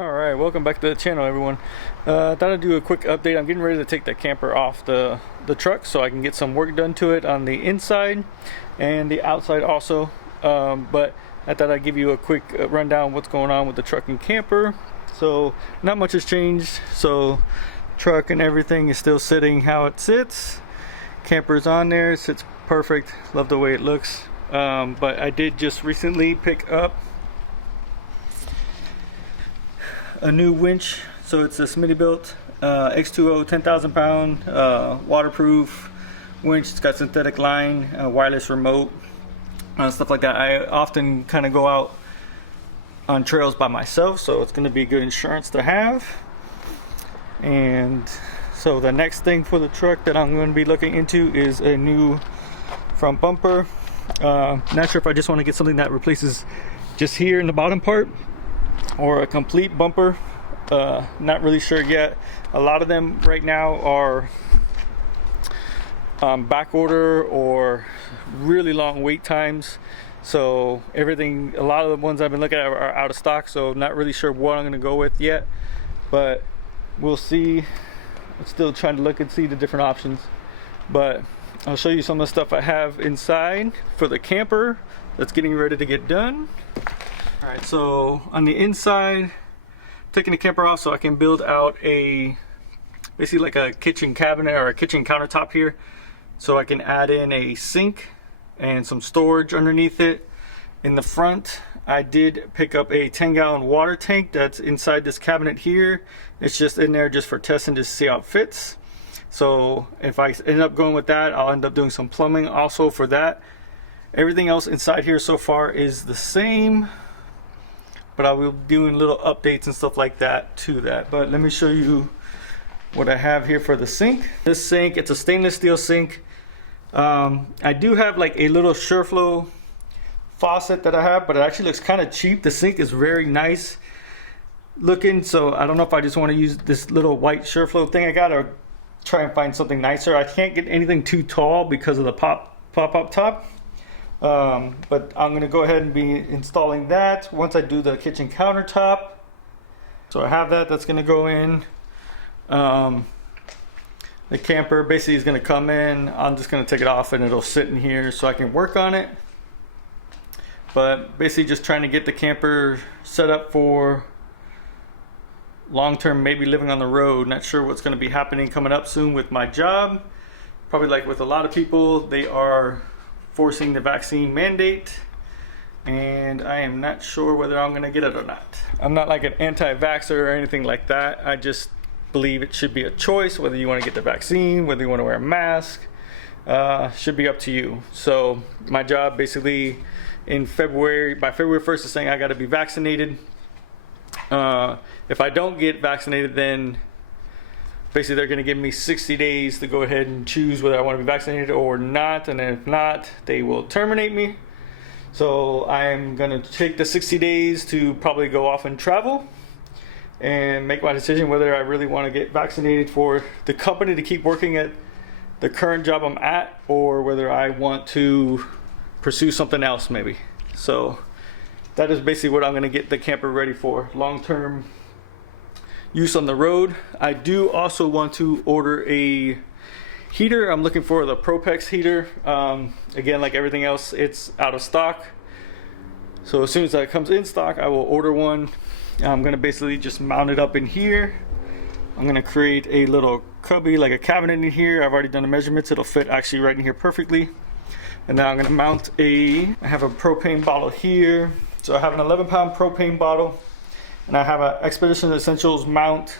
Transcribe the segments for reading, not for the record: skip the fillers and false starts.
Alright, welcome back to the channel, everyone. I thought I'd do a quick update. I'm getting ready to take the camper off the truck so I can get some work done to it on the inside and the outside also. But I thought I'd give you a quick rundown of what's going on with the truck and camper. So not much has changed. So truck and everything is still sitting how it sits. Camper's on there, it sits perfect. Love the way it looks. But I did just recently pick up a new winch. So it's a Smittybilt X2O 10,000 pound waterproof winch. It's got synthetic line, wireless remote, stuff like that. I often kind of go out on trails by myself, so it's going to be good insurance to have. And so the next thing for the truck that I'm going to be looking into is a new front bumper. Not sure if I just want to get something that replaces just here in the bottom part or a complete bumper. Not really sure yet. A lot of them right now are back order or really long wait times. So everything, a lot of the ones I've been looking at are out of stock, so not really sure what I'm going to go with yet, but we'll see. I'm still trying to look and see the different options, but I'll show you some of the stuff I have inside for the camper that's getting ready to get done. All right, so on the inside, taking the camper off so I can build out a basically like a kitchen cabinet or a kitchen countertop here, so I can add in a sink and some storage underneath it. In the front, I did pick up a 10-gallon water tank that's inside this cabinet here. It's just in there just for testing to see how it fits. So if I end up going with that, I'll end up doing some plumbing also for that. Everything else inside here so far is the same, but I will be doing little updates and stuff like that to that. But let me show you what I have here for the sink. This sink, it's a stainless steel sink. I do have like a little SureFlow faucet that I have, but it actually looks kind of cheap. The sink is very nice looking, so I don't know if I just want to use this little white SureFlow thing I got or try and find something nicer. I can't get anything too tall because of the pop-up top. But I'm going to go ahead and be installing that once I do the kitchen countertop. So I have that. That's going to go in. The camper basically is going to come in. I'm just going to take it off and it'll sit in here so I can work on it. But basically just trying to get the camper set up for long-term, maybe living on the road. Not sure what's going to be happening coming up soon with my job. Probably like with a lot of people, they are forcing the vaccine mandate, and I am not sure whether I'm going to get it or not. I'm not like an anti-vaxxer or anything like that. I just believe it should be a choice whether you want to get the vaccine, whether you want to wear a mask. Should be up to you. So my job basically in February, by February 1st, is saying I got to be vaccinated. If I don't get vaccinated, then basically they're going to give me 60 days to go ahead and choose whether I want to be vaccinated or not, and if not, they will terminate me. So I'm going to take the 60 days to probably go off and travel and make my decision whether I really want to get vaccinated for the company to keep working at the current job I'm at, or whether I want to pursue something else maybe. So that is basically what I'm going to get the camper ready for, long-term use on the road. I do also want to order a heater. I'm looking for the Propex heater. Again, like everything else, it's out of stock. So as soon as that comes in stock, I will order one. I'm going to basically just mount it up in here. I'm going to create a little cubby, like a cabinet in here. I've already done the measurements. It'll fit actually right in here perfectly. And now I'm going to mount I have a propane bottle here. So I have an 11-pound propane bottle, and I have an Expedition Essentials mount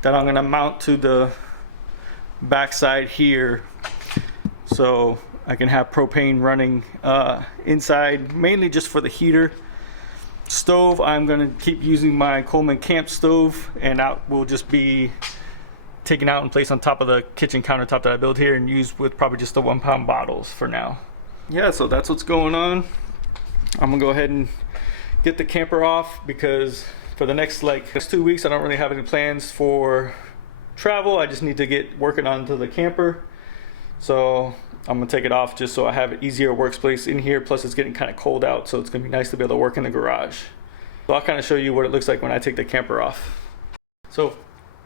that I'm going to mount to the backside here, so I can have propane running inside, mainly just for the heater. Stove, I'm going to keep using my Coleman Camp stove, and that will just be taken out and placed on top of the kitchen countertop that I built here and used with probably just the 1-pound bottles for now. Yeah, so that's what's going on. I'm gonna go ahead and get the camper off because for the next 2 weeks I don't really have any plans for travel. I just need to get working onto the camper. So I'm gonna take it off just so I have an easier workspace in here. Plus it's getting kind of cold out, so it's gonna be nice to be able to work in the garage. So I'll kind of show you what it looks like when I take the camper off. So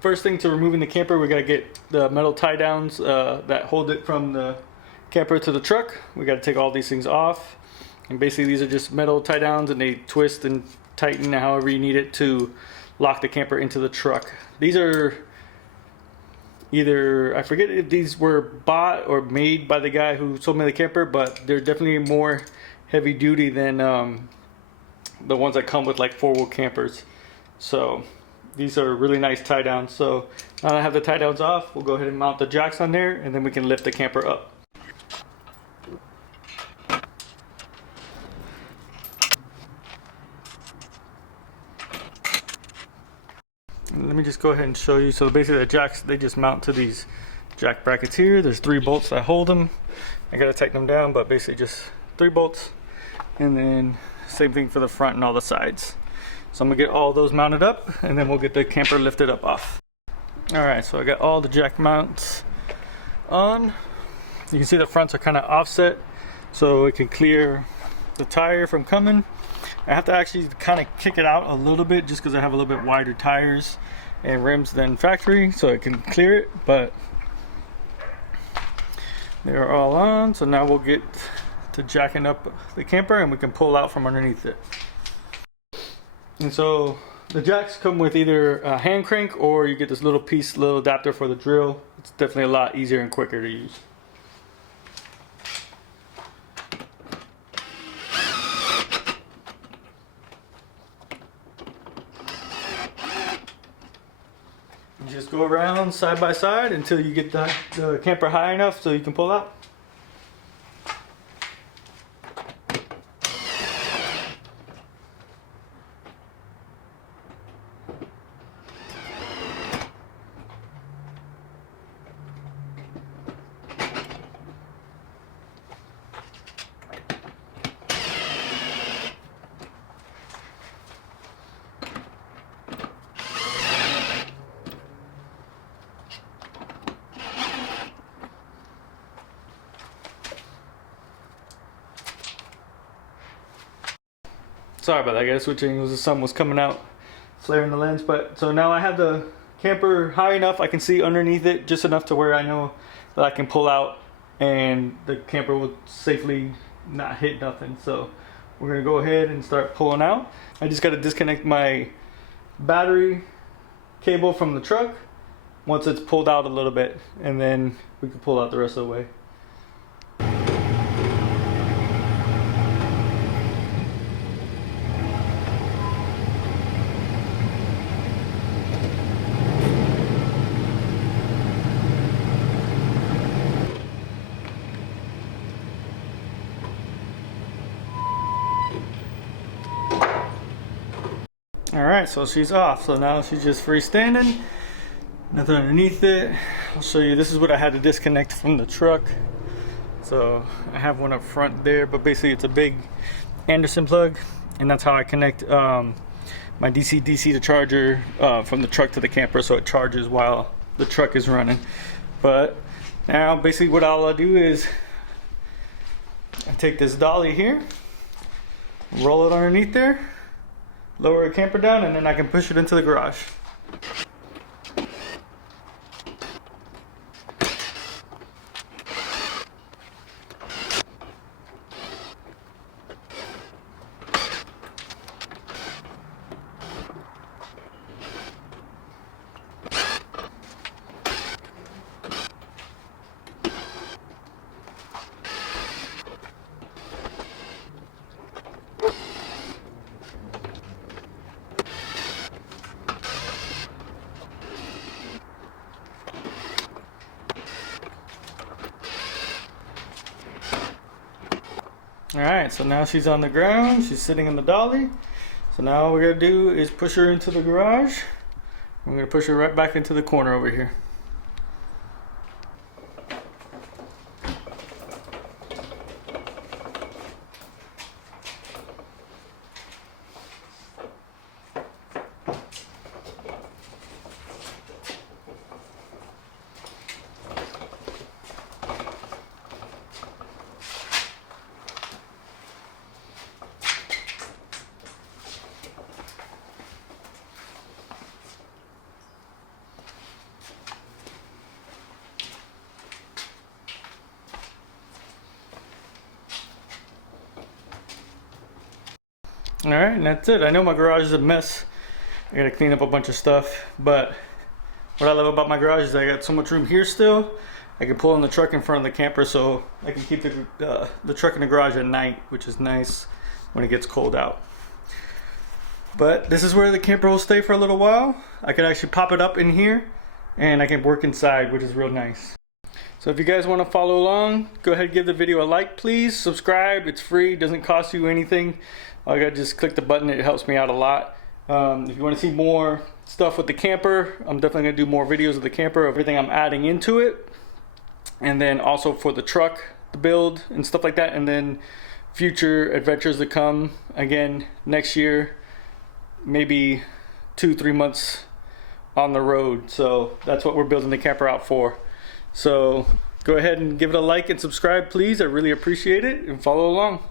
first thing to removing the camper, we gotta get the metal tie downs that hold it from the camper to the truck. We gotta take all these things off. And basically these are just metal tie downs, and they twist and tighten however you need it to lock the camper into the truck. These are either, I forget if these were bought or made by the guy who sold me the camper, but they're definitely more heavy duty than the ones that come with like 4-wheel campers. So these are really nice tie downs. So now that I have the tie downs off, we'll go ahead and mount the jacks on there, and then we can lift the camper up. And let me just go ahead and show you. So basically the jacks, they just mount to these jack brackets here. There's 3 bolts that hold them. I gotta tighten them down, but basically just 3 bolts. And then same thing for the front and all the sides. So I'm gonna get all those mounted up, and then we'll get the camper lifted up off. All right, so I got all the jack mounts on. You can see the fronts are kind of offset, so it can clear the tire from coming. I have to actually kind of kick it out a little bit just because I have a little bit wider tires and rims than factory, so it can clear it, but they're all on. So now we'll get to jacking up the camper, and we can pull out from underneath it. And so the jacks come with either a hand crank, or you get this little piece, little adapter for the drill. It's definitely a lot easier and quicker to use. You just go around side by side until you get the camper high enough so you can pull out. Sorry about that, guys. Switching angles, the sun was coming out, flaring the lens. But so now I have the camper high enough, I can see underneath it just enough to where I know that I can pull out and the camper will safely not hit nothing. So we're gonna go ahead and start pulling out. I just gotta disconnect my battery cable from the truck once it's pulled out a little bit, and then we can pull out the rest of the way. Alright, so she's off. So now she's just freestanding. Nothing underneath it. I'll show you. This is what I had to disconnect from the truck. So I have one up front there, but basically it's a big Anderson plug, and that's how I connect my DC to charger from the truck to the camper, so it charges while the truck is running. But now basically what I'll do is I take this dolly here, roll it underneath there, lower the camper down, and then I can push it into the garage. Alright, so now she's on the ground, she's sitting in the dolly. So now all we're gonna do is push her into the garage. I'm gonna push her right back into the corner over here. All right, and that's it. I know my garage is a mess. I gotta clean up a bunch of stuff, but what I love about my garage is I got so much room here still. I can pull in the truck in front of the camper, so I can keep the truck in the garage at night, which is nice when it gets cold out. But this is where the camper will stay for a little while. I can actually pop it up in here, and I can work inside, which is real nice. So if you guys want to follow along, go ahead and give the video a like, please. Subscribe, it's free, doesn't cost you anything. All you gotta just click the button, it helps me out a lot. If you want to see more stuff with the camper, I'm definitely gonna do more videos of the camper, of everything I'm adding into it. And then also for the truck, the build and stuff like that. And then future adventures to come, again, next year, maybe 2-3 months on the road. So that's what we're building the camper out for. So go ahead and give it a like and subscribe, please. I really appreciate it, and follow along.